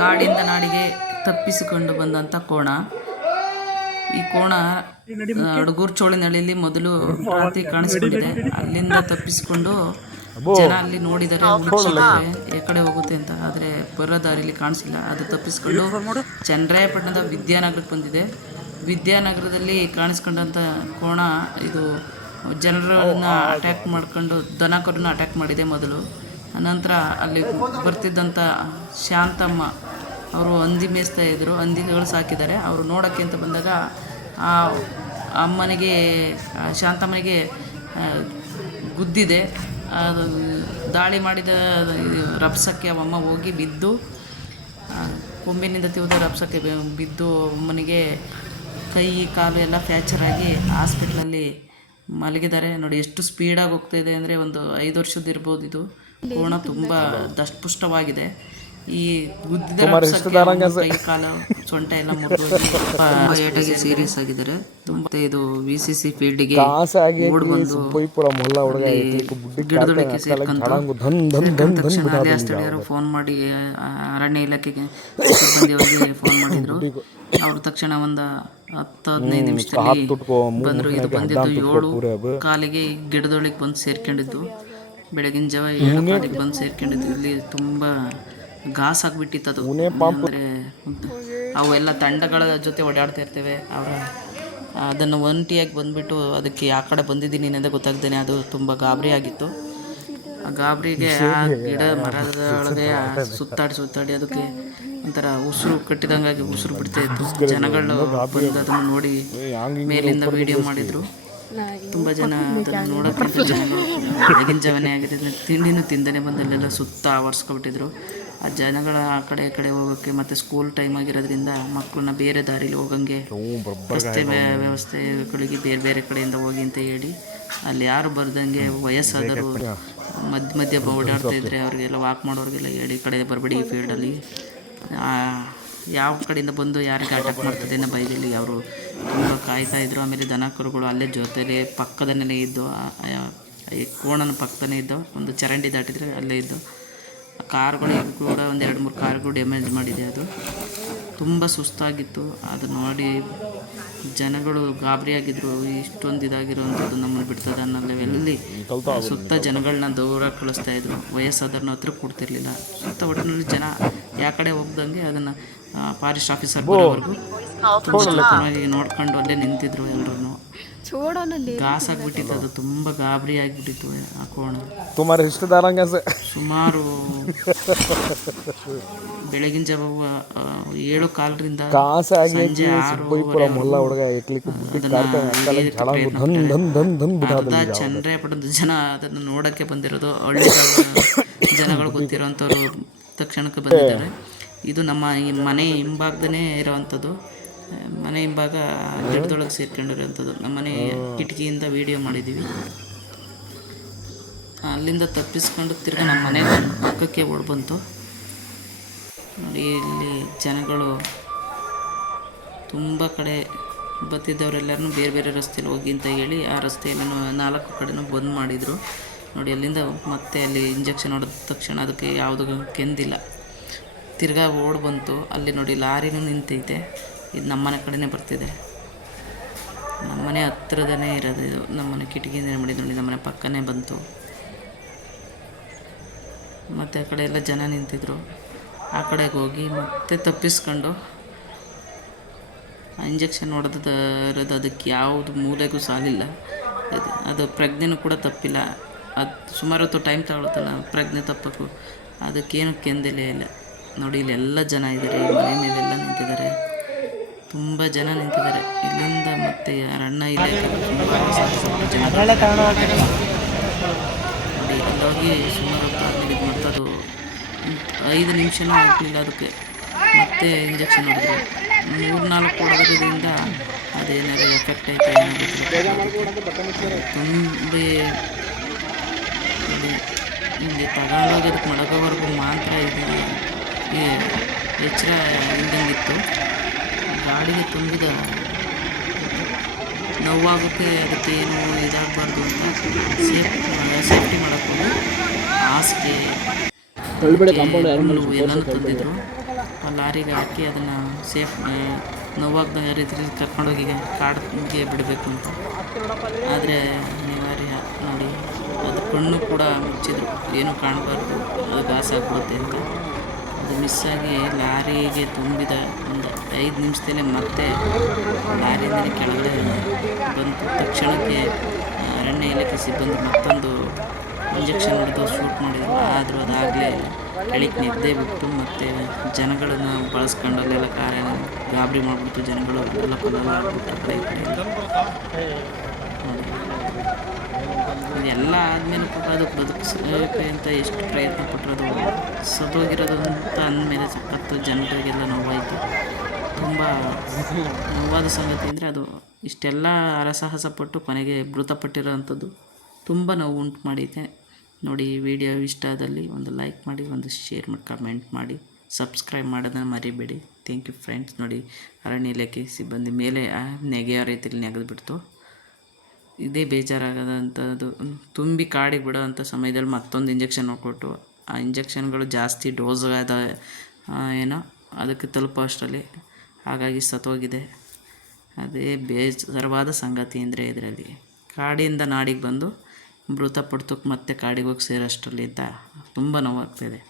ಕಾಡಿಂದ ನಾಡಿಗೆ ತಪ್ಪಿಸಿಕೊಂಡು ಬಂದಂಥ ಕೋಣ. ಈ ಕೋಣ ಅಡಗೂರು ಚೋಳಿನಳ್ಳಿಲಿ ಮೊದಲು ರಾತ್ರಿ ಕಾಣಿಸ್ಕೊಂಡಿದೆ. ಅಲ್ಲಿಂದ ತಪ್ಪಿಸಿಕೊಂಡು ಜನ ಅಲ್ಲಿ ನೋಡಿದರೆ ಹುಡುಕಿದ್ದಾರೆ ಈ ಕಡೆ ಹೋಗುತ್ತೆ ಅಂತ. ಆದರೆ ಬರೋ ದಾರಿಲಿ ಕಾಣಿಸಿಲ್ಲ. ಅದು ತಪ್ಪಿಸ್ಕೊಂಡು ಚಂದ್ರಾಯಪಟ್ಟಣದ ವಿದ್ಯಾನಗರಕ್ಕೆ ಬಂದಿದೆ. ವಿದ್ಯಾನಗರದಲ್ಲಿ ಕಾಣಿಸ್ಕೊಂಡಂತ ಕೋಣ ಇದು ಜನರನ್ನ ಅಟ್ಯಾಕ್ ಮಾಡ್ಕೊಂಡು ದನಕರನ್ನ ಅಟ್ಯಾಕ್ ಮಾಡಿದೆ ಮೊದಲು. ಅನಂತರ ಅಲ್ಲಿ ಬರ್ತಿದ್ದಂಥ ಶಾಂತಮ್ಮ ಅವರು ಹಂದಿ ಮೇಯಿಸ್ತಾ ಇದ್ದರು ಹಂದಿಗಳು ಸಾಕಿದ್ದಾರೆ. ಅವರು ನೋಡೋಕ್ಕೆ ಅಂತ ಬಂದಾಗ ಆ ಅಮ್ಮನಿಗೆ ಶಾಂತಮ್ಮನಿಗೆ ಗುದ್ದಿದೆ. ಅದು ದಾಳಿ ಮಾಡಿದ ರಭಸಕ್ಕೆ ಅಮ್ಮ ಹೋಗಿ ಬಿದ್ದು ಕೊಂಬಿನಿಂದ ತಿವಿದ ರಭಸಕ್ಕೆ ಬಿದ್ದು ಅಮ್ಮನಿಗೆ ಕೈ, ಕಾಲು ಎಲ್ಲ ಫ್ಯಾಕ್ಚರ್ ಆಗಿ ಹಾಸ್ಪಿಟ್ಲಲ್ಲಿ ಮಲಗಿದ್ದಾರೆ. ನೋಡಿ, ಎಷ್ಟು ಸ್ಪೀಡಾಗಿ ಹೋಗ್ತಾಯಿದೆ ಅಂದರೆ ಒಂದು ಐದು ವರ್ಷದ ಇರ್ಬೋದು ಇದು. ಕೋಣ ತುಂಬ ದಷ್ಟಪುಷ್ಟವಾಗಿದೆ. ಈ ಗುದ್ದಿದ ಕೈ ಕಾಲು ಸೊಂಟ ಎಲ್ಲ ಏಟಾಗಿ ಸೀರಿಯಸ್ ಆಗಿದ್ದಾರೆ. ತುಂಬಾ ಇದು ವಿ ಸಿ ಸಿ ಫೀಲ್ಡ್ಗೆ ಗೆ ಗಿಡದೊಳಕ್ಕೆ ಸೇರ್ಕೊಂಡು ತಕ್ಷಣ ಸ್ಥಳೀಯರು ಫೋನ್ ಮಾಡಿ ಅರಣ್ಯ ಇಲಾಖೆಗೆ ಸಿಬ್ಬಂದಿಯವರಿಗೆ ಫೋನ್ ಮಾಡಿದ್ರು. ಅವರು ತಕ್ಷಣ ಒಂದು ಹತ್ತು ಹದಿನೈದು ನಿಮಿಷದಲ್ಲಿ ಬಂದ್ರು. ಇದು ಬಂದಿದ್ದು ಏಳು ಕಾಲಿಗೆ ಗಿಡದೊಳಗೆ ಬಂದು ಸೇರ್ಕೊಂಡಿದ್ದು. ಬೆಳಗಿನ ಜಾವ ಏಳು ಬಂದು ಸೇರ್ಕೊಂಡಿದ್ದು ಇಲ್ಲಿ ತುಂಬ ಘಾಸ್ ಆಗಿಬಿಟ್ಟಿತ್ತು ಅದು. ಅಂದರೆ ಅವೆಲ್ಲ ತಂಡಗಳ ಜೊತೆ ಓಡಾಡ್ತಾ ಇರ್ತೇವೆ. ಅವರ ಅದನ್ನು ಒಂಟಿಯಾಗಿ ಬಂದ್ಬಿಟ್ಟು ಅದಕ್ಕೆ ಆ ಕಡೆ ಬಂದಿದ್ದೀನಿ ಅಂತ ಗೊತ್ತಾಗ್ದೇನೆ ಅದು ತುಂಬ ಗಾಬರಿ ಆಗಿತ್ತು. ಆ ಗಾಬರಿಗೆ ಆ ಗಿಡ ಮರದ ಒಳಗೆ ಸುತ್ತಾಡಿ ಸುತ್ತಾಡಿ ಅದಕ್ಕೆ ಒಂಥರ ಉಸಿರು ಕಟ್ಟಿದಂಗಾಗಿ ಉಸಿರು ಬಿಡ್ತಾ ಇತ್ತು. ಜನಗಳು ಬಂದು ಅದನ್ನು ನೋಡಿ ಮೇಲಿಂದ ವಿಡಿಯೋ ಮಾಡಿದ್ರು. ತುಂಬ ಜನ ಅದನ್ನು ನೋಡೋಕೆ ಜನರು ಜನಗಳು ಬೆಳಗಿನ ಜಾವನೇ ಆಗಿದೆ ತಿಂಡಿನೂ ತಿಂದನೆ ಬಂದಲ್ಲೆಲ್ಲ ಸುತ್ತ ಆವರಿಸ್ಕೊಬಿಟ್ಟಿದ್ರು. ಆ ಜನಗಳ ಆ ಕಡೆ ಈ ಕಡೆ ಹೋಗೋಕ್ಕೆ ಮತ್ತು ಸ್ಕೂಲ್ ಟೈಮ್ ಆಗಿರೋದ್ರಿಂದ ಮಕ್ಕಳನ್ನ ಬೇರೆ ದಾರಿಲಿ ಹೋಗಂಗೆ ರಸ್ತೆ ವ್ಯ- ವ್ಯವಸ್ಥೆಗಳಿಗೆ ಬೇರೆ ಬೇರೆ ಕಡೆಯಿಂದ ಹೋಗಿ ಅಂತ ಹೇಳಿ ಅಲ್ಲಿ ಯಾರು ಬರ್ದಂಗೆ ವಯಸ್ಸಾದರು ಮಧ್ಯ ಮಧ್ಯ ಓಡಾಡ್ತಾ ಇದ್ರೆ ಅವ್ರಿಗೆಲ್ಲ ವಾಕ್ ಮಾಡೋರಿಗೆಲ್ಲ ಹೇಳಿ ಕಡೆ ಬರಬೇಡಿ ಈ ಫೀಲ್ಡಲ್ಲಿ ಯಾವ ಕಡೆಯಿಂದ ಬಂದು ಯಾರಿಗೆ ಅಟ್ಯಾಕ್ ಮಾಡ್ತದೆ ಅನ್ನೋ ಭಯದಲ್ಲಿ ಅವರು ತುಂಬ ಕಾಯ್ತಾ ಇದ್ರು. ಆಮೇಲೆ ದನ ಕರುಗಳು ಅಲ್ಲೇ ಜೊತೆಲಿ ಪಕ್ಕದಲ್ಲೇ ಇದ್ದು ಕೋಣನ ಪಕ್ಕದಲ್ಲೇ ಇದ್ದು, ಒಂದು ಚರಂಡಿ ದಾಟಿದರೆ ಅಲ್ಲೇ ಇದ್ದು. ಕಾರ್ಗಳಿಗೆ ಕೂಡ ಒಂದು ಎರಡು ಮೂರು ಕಾರ್ಗಳು ಡ್ಯಾಮೇಜ್ ಮಾಡಿದೆ ಅದು. ತುಂಬ ಸುಸ್ತಾಗಿತ್ತು. ಅದು ನೋಡಿ ಜನಗಳು ಗಾಬರಿಯಾಗಿದ್ರು. ಇಷ್ಟೊಂದು ಇದಾಗಿರುವಂಥದ್ದು ನಮ್ಮನ್ನು ಬಿಡ್ತದೆ ಅನ್ನೋ ಲೆವೆಲಲ್ಲಿ ಸುತ್ತ ಜನಗಳನ್ನ ದೂರ ಕಳಿಸ್ತಾ ಇದ್ರು. ವಯಸ್ಸಾದ್ರನ್ನ ಹತ್ರ ಕೊಡ್ತಿರ್ಲಿಲ್ಲ. ಸುತ್ತ ಒಟ್ಟಿನಲ್ಲಿ ಜನ ಯಾವ ಕಡೆ ಹೋಗ್ದಂಗೆ ಅದನ್ನು ಫಾರೆಸ್ಟ್ ಆಫೀಸರ್ ಬರೋವರೆಗೂ ನೋಡ್ಕೊಂಡು ಅಲ್ಲೇ ನಿಂತಿದ್ರು ಎಲ್ಲರೂ ಘಾಸಾಗ್ಬಿಟ್ಟಿತ್ತು ಅದು ತುಂಬ ಗಾಬರಿ ಆಗಿಬಿಟ್ಟಿತ್ತು ಆ ಕೋಣ. ಸುಮಾರು ಬೆಳಗಿನ ಜಾವ ಏಳು ಕಾಲರಿಂದ ಸಂಜೆ ಸುಬ್ಬೈಪುರ ಮೊಲ್ಲ ಹುಡುಗ ಎಕ್ಲಿಕ್ಕೆ ಅರ್ಧ ಚಂದ್ರೆ ಜನ ಅದನ್ನ ನೋಡಕ್ಕೆ ಬಂದಿರೋದು. ಹಳ್ಳಿ ಜನಗಳು ಗೊತ್ತಿರೋಂಥವ್ರು ತಕ್ಷಣಕ್ಕೆ ಬಂದಿದ್ದಾರೆ. ಇದು ನಮ್ಮ ಮನೆ ಹಿಂಭಾಗದನೇ ಇರೋವಂಥದ್ದು. ಮನೆ ಹಿಂಭಾಗ ಗಿಡದೊಳಗೆ ಸೇರ್ಕೊಂಡಿರುವಂಥದ್ದು. ನಮ್ಮ ಮನೆ ಕಿಟಕಿಯಿಂದ ವಿಡಿಯೋ ಮಾಡಿದ್ದೀವಿ. ಅಲ್ಲಿಂದ ತಪ್ಪಿಸ್ಕೊಂಡು ತಿರ್ಗಿ ನಮ್ಮ ಮನೆ ಪಕ್ಕಕ್ಕೆ ಓಡ್ ಬಂತು. ನೋಡಿ, ಇಲ್ಲಿ ಜನಗಳು ತುಂಬ ಕಡೆ ಬತ್ತಿದ್ದವರೆಲ್ಲರೂ ಬೇರೆ ಬೇರೆ ರಸ್ತೆಯಲ್ಲಿ ಹೋಗಿ ಅಂತ ಹೇಳಿ ಆ ರಸ್ತೆಯಲ್ಲೂ ನಾಲ್ಕು ಕಡೆನೂ ಬಂದ್ ಮಾಡಿದರು. ನೋಡಿ, ಅಲ್ಲಿಂದ ಮತ್ತೆ ಅಲ್ಲಿ ಇಂಜೆಕ್ಷನ್ ಹೊಡೆದ ತಕ್ಷಣ ಅದಕ್ಕೆ ಯಾವುದು ಕೆಂದಿಲ್ಲ. ತಿರ್ಗಾ ಓಡ್ ಬಂತು. ಅಲ್ಲಿ ನೋಡಿ, ಲಾರಿನೂ ನಿಂತೈತೆ. ಇದು ನಮ್ಮನೆ ಕಡೆನೇ ಬರ್ತಿದೆ. ನಮ್ಮನೆ ಹತ್ರದನೇ ಇರೋದು ಇದು. ನಮ್ಮನೆ ಕಿಟಕಿಯಿಂದ ಮಾಡಿದ್ದು ನೋಡಿ ನಮ್ಮನೆ ಪಕ್ಕನೇ ಬಂತು. ಮತ್ತು ಆ ಕಡೆ ಎಲ್ಲ ಜನ ನಿಂತಿದ್ರು. ಆ ಕಡೆಗೆ ಹೋಗಿ ಮತ್ತೆ ತಪ್ಪಿಸ್ಕೊಂಡು ಇಂಜೆಕ್ಷನ್ ಹೊಡೆದ ಇರೋದು ಅದಕ್ಕೆ ಯಾವುದು ಮೂಲೆಗೂ ಸಾಲಿಲ್ಲ. ಅದು ಅದು ಪ್ರಜ್ಞೆನೂ ಕೂಡ ತಪ್ಪಿಲ್ಲ. ಅದು ಸುಮಾರು ಹೊತ್ತು ಟೈಮ್ ತಗೊಳುತ್ತಲ್ಲ ಪ್ರಜ್ಞೆ ತಪ್ಪಕ್ಕೂ. ಅದಕ್ಕೇನು ಕೆಂದಿಲ್ಲ ಇಲ್ಲ. ನೋಡಿ ಇಲ್ಲೆಲ್ಲ ಜನ ಇದ್ದಾರೆ ಈ ಮನೆ ಮೇಲೆಲ್ಲ ನಿಂತಿದ್ದಾರೆ ತುಂಬ ಜನ ನಿಂತಿದ್ದಾರೆ ಇಲ್ಲಿಂದ ಮತ್ತೆ ಯಾರಣ್ಣ ಇಲ್ಲ ತುಂಬ ಜನ ನೋಡಿ ಅಲ್ಲೋಗಿ ಸುಮಾರು ಮಾಡ್ತದು ಐದು ನಿಮಿಷನೂ ಆಗಲಿಲ್ಲ ಅದಕ್ಕೆ. ಮತ್ತೆ ಇಂಜೆಕ್ಷನ್ ಹೊಡೆದ್ರು ಮೂರು ನಾಲ್ಕು ಹೊಡೆದ್ರಿಂದ ಅದೇನಾದ್ರು ಎಫೆಕ್ಟ್ ಆಯ್ತಾ ತುಂಬ ಹಿಂಗೆ ಇಲ್ಲಿ ತಗೊಂಡೋಗಿ ಅದಕ್ಕೆ ಮಡಗೋವರೆಗೂ ಮಾತ್ರ ಇದು ಎಚ್ಚರ ಇದ್ದಂಗಿತ್ತು ಗಾಡಿಗೆ ತುಂಬಿದ ನೋವಾಗುತ್ತೆ ಅದಕ್ಕೆ ಏನು ಇದಾಗಬಾರ್ದು ಅಂತ ಸೇಫ್ಟಿ ಸೇಫ್ಟಿ ಹಾಸಿಗೆ. ಎಲ್ಲನೂ ತಂದಿದ್ರು. ಆ ಲಾರಿಗೆ ಹಾಕಿ ಅದನ್ನು ಸೇಫ್ ನೋವಾಗ್ದಂಗೆ ರೀತಿಯಲ್ಲಿ ಕರ್ಕೊಂಡೋಗಿ ಕಾಡಿಗೆ ಬಿಡಬೇಕು ಅಂತ. ಆದರೆ ನಿವಾರಿ ನೋಡಿ ಅದು ಕಣ್ಣು ಕೂಡ ಮುಚ್ಚಿದ್ರು. ಏನೂ ಕಾಣಬಾರ್ದು. ಅದು ಗಾಸ ಆಗ್ಬಿಡುತ್ತೆ ಅಂತ. ಅದು ಮಿಸ್ಸಾಗಿ ಲಾರಿಗೆ ತುಂಬಿದ ಒಂದು ಐದು ನಿಮಿಷದಲ್ಲೇ ಮತ್ತೆ ಲಾರಿಯಿಂದ ಕೆಳಗಡೆ ಬಂತು. ತಕ್ಷಣಕ್ಕೆ ಅರಣ್ಯ ಇಲಾಖೆ ಸಿಬ್ಬಂದಿ ಮತ್ತೊಂದು ಇಂಜೆಕ್ಷನ್ ಹೊಡೆದು ಶೂಟ್ ಮಾಡಿದ್ರು ಆದರೂ ಅದಾಗಲೇ ಕೆಳಗೆ ನಿದ್ದೆ ಬಿಟ್ಟು ಮತ್ತು ಜನಗಳನ್ನು ಬಳಸ್ಕೊಂಡು ಅಲ್ಲೆಲ್ಲ ಕಾರ್ಯ ಗಾಬರಿ ಮಾಡಿಬಿಟ್ಟು ಜನಗಳು ಎಲ್ಲ ಕೊಲ್ಲ ಕಡೆ ಎಲ್ಲ ಆದಮೇಲೆ ಕೂಡ ಅದು ಬದುಕಿಸಬೇಕು ಅಂತ ಎಷ್ಟು ಪ್ರಯತ್ನ ಪಟ್ಟರು ಅದು ಅಂದ ಅಂತ ಅಂದಮೇಲೆ ಸಖತ್ತು ಜನರಿಗೆಲ್ಲ ನೋವಾಯಿತು. ತುಂಬ ನೋವಾದ ಸಂಗತಿ ಅಂದರೆ ಅದು ಇಷ್ಟೆಲ್ಲ ಅರಸಾಹಸ ಪಟ್ಟು ಕೊನೆಗೆ ಮೃತಪಟ್ಟಿರೋ ಅಂಥದ್ದು ತುಂಬ ನೋವು ಉಂಟು ಮಾಡಿದೆ. ನೋಡಿ ವಿಡಿಯೋ ಇಷ್ಟ ಆದಲ್ಲಿ ಒಂದು ಲೈಕ್ ಮಾಡಿ ಒಂದು ಶೇರ್ ಮಾಡಿ ಕಮೆಂಟ್ ಮಾಡಿ. ಸಬ್ಸ್ಕ್ರೈಬ್ ಮಾಡೋದನ್ನು ಮರಿಬೇಡಿ. ಥ್ಯಾಂಕ್ ಯು ಫ್ರೆಂಡ್ಸ್ ನೋಡಿ ಅರಣ್ಯ ಇಲಾಖೆ ಸಿಬ್ಬಂದಿ ಮೇಲೆ ನೆಗೆಯೋ ರೀತಿಯಲ್ಲಿ ನೆಗೆದು ಬಿಡ್ತು. ಇದೇ ಬೇಜಾರಾಗದಂಥದ್ದು ತುಂಬಿ ಕಾಡಿಗೆ ಬಿಡೋ ಅಂಥ ಸಮಯದಲ್ಲಿ ಮತ್ತೊಂದು ಇಂಜೆಕ್ಷನ್ ಕೊಟ್ಟು ಆ ಇಂಜೆಕ್ಷನ್ಗಳು ಜಾಸ್ತಿ ಡೋಸ್ ಆದ ಆ, ಏನೋ ಅದಕ್ಕೆ ತಲುಪೋ ಅಷ್ಟರಲ್ಲಿ ಹಾಗಾಗಿ ಸತ್ತೋಗಿದೆ. ಅದೇ ಬೇಜಾರವಾದ ಸಂಗತಿ ಅಂದರೆ ಇದರಲ್ಲಿ. ಕಾಡಿಂದ ನಾಡಿಗೆ ಬಂದು ಮೃತಪಡ್ತಕ್ಕೆ ಮತ್ತೆ ಕಾಡಿಗೆ ಹೋಗಿ ಸೇರೋಷ್ಟರಲ್ಲಿ ಅಂತ ತುಂಬ ನೋವಾಗ್ತಾಯಿದೆ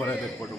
ಬರೋಬ್ಬರ ಕೊಟ್ಟು